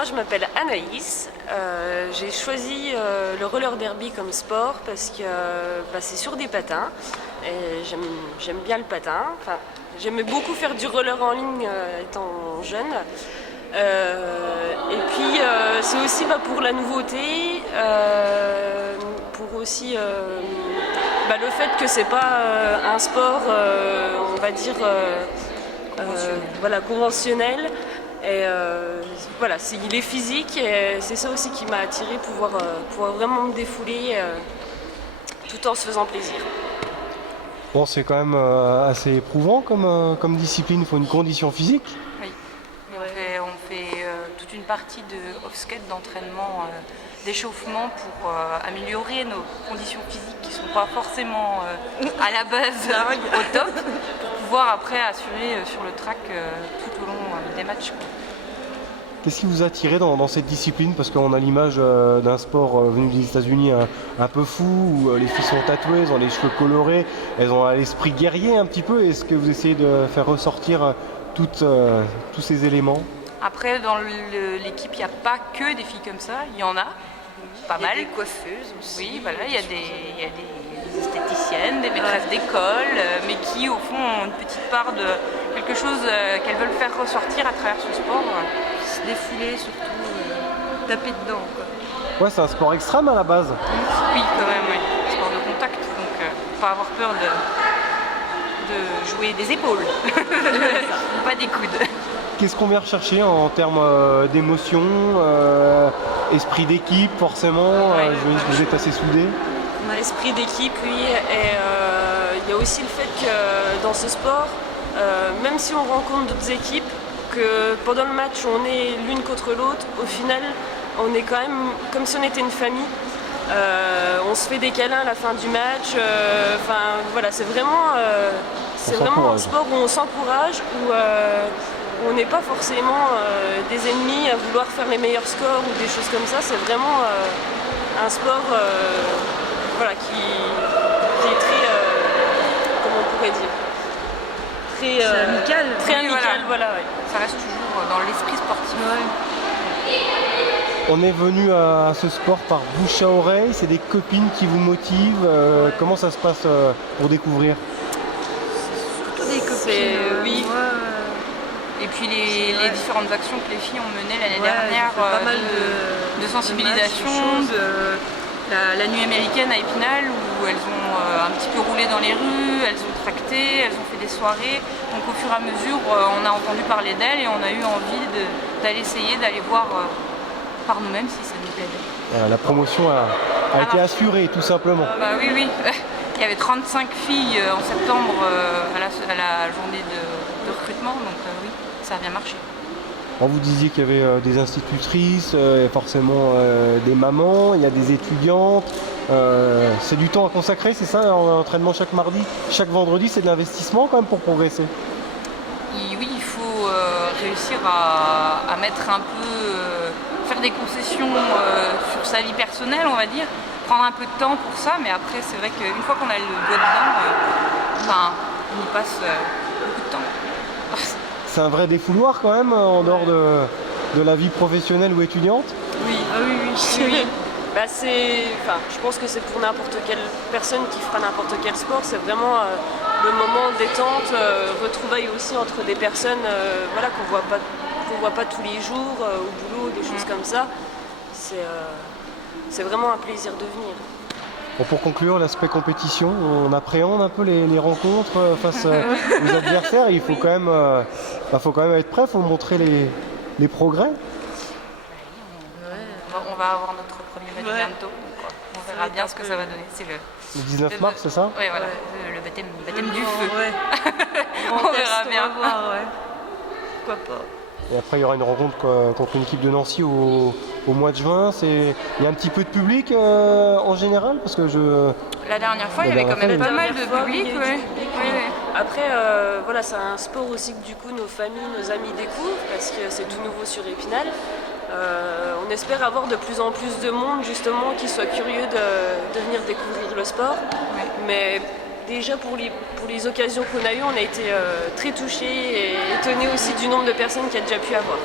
moi je m'appelle Anaïs, j'ai choisi le roller derby comme sport parce que c'est sur des patins et j'aime bien le patin. Enfin, j'aimais beaucoup faire du roller en ligne étant jeune. Et puis c'est aussi pour la nouveauté, pour aussi le fait que c'est pas un sport, on va dire, conventionnel. Et il est physique et c'est ça aussi qui m'a attirée, pouvoir vraiment me défouler tout en se faisant plaisir. Bon, c'est quand même assez éprouvant comme discipline, il faut une condition physique. Oui, on fait toute une partie de off-skate, d'entraînement, d'échauffement pour améliorer nos conditions physiques qui ne sont pas forcément à la base au top, pour pouvoir après assurer sur le track tout au long des matchs. Qu'est-ce qui vous a attiré dans cette discipline? Parce qu'on a l'image d'un sport venu des États-Unis un peu fou, où les filles sont tatouées, elles ont les cheveux colorés, elles ont l'esprit guerrier un petit peu. Est-ce que vous essayez de faire ressortir tous ces éléments? Après, dans l'équipe, il n'y a pas que des filles comme ça, il y en a pas mal. Il y a des coiffeuses aussi. Oui, voilà, il y a des esthéticiennes, des maîtresses d'école, mais qui au fond ont une petite part de quelque chose qu'elles veulent faire ressortir à travers ce sport. Se défouler surtout, taper dedans quoi. Ouais, c'est un sport extrême à la base. Oui, quand même, oui. Sport de contact, donc pas avoir peur de jouer des épaules, pas des coudes. Qu'est-ce qu'on vient rechercher en termes d'émotion, esprit d'équipe forcément, vous êtes assez soudés? Esprit d'équipe, oui, et il y a aussi le fait que dans ce sport, même si on rencontre d'autres équipes, que pendant le match on est l'une contre l'autre, au final on est quand même comme si on était une famille. On se fait des câlins à la fin du match. C'est vraiment un sport où on s'encourage, où on n'est pas forcément des ennemis à vouloir faire les meilleurs scores ou des choses comme ça. C'est vraiment un sport qui est très, comment on pourrait dire, très amical. Très amical, ouais. Ça reste toujours dans l'esprit sportif. Ouais. On est venu à ce sport par bouche à oreille, c'est des copines qui vous motivent. Comment ça se passe pour découvrir? Des copines. Oui. Et puis les différentes actions que les filles ont menées l'année dernière, pas mal de sensibilisation, la nuit américaine à Épinal, où elles ont un petit peu roulé dans les rues, elles ont tracté, elles ont fait des soirées. Donc au fur et à mesure, on a entendu parler d'elles et on a eu envie d'aller essayer, d'aller voir par nous-mêmes si ça nous plaisait. La promotion a été assurée tout simplement. Oui. Il y avait 35 filles en septembre à la journée de recrutement, donc oui, ça a bien marché. Vous disiez qu'il y avait des institutrices, forcément des mamans, il y a des étudiantes. C'est du temps à consacrer, c'est ça, en entraînement chaque mardi, chaque vendredi, c'est de l'investissement quand même pour progresser. Oui, il faut réussir à mettre un peu, faire des concessions sur sa vie personnelle, on va dire, prendre un peu de temps pour ça, mais après c'est vrai qu'une fois qu'on a le doigt dedans, on y passe beaucoup de temps. C'est un vrai défouloir quand même, en dehors de la vie professionnelle ou étudiante? Oui. Je pense que c'est pour n'importe quelle personne qui fera n'importe quel sport. C'est vraiment le moment détente, retrouvailles aussi entre des personnes qu'on voit pas tous les jours au boulot, des choses comme ça. C'est vraiment un plaisir de venir. Bon, pour conclure, l'aspect compétition, on appréhende un peu les rencontres face aux adversaires. Il faut quand même être prêt, il faut montrer les progrès. On va avoir notre premier match bientôt, donc on verra bien ce que ça va donner. C'est le 19 mars, c'est ça? Oui, voilà, le baptême du feu. Ouais. On verra bien. On va voir, pourquoi pas. Et après, il y aura une rencontre contre une équipe de Nancy au mois de juin. Il y a un petit peu de public en général, parce que La dernière fois, il y avait quand même pas mal de public. Oui. Après, c'est un sport aussi que du coup nos familles, nos amis découvrent, parce que c'est tout nouveau sur Épinal. On espère avoir de plus en plus de monde justement qui soit curieux de venir découvrir le sport. Oui. Mais déjà pour les occasions qu'on a eues, on a été très touchés et étonnés aussi du nombre de personnes qu'il y a déjà pu avoir.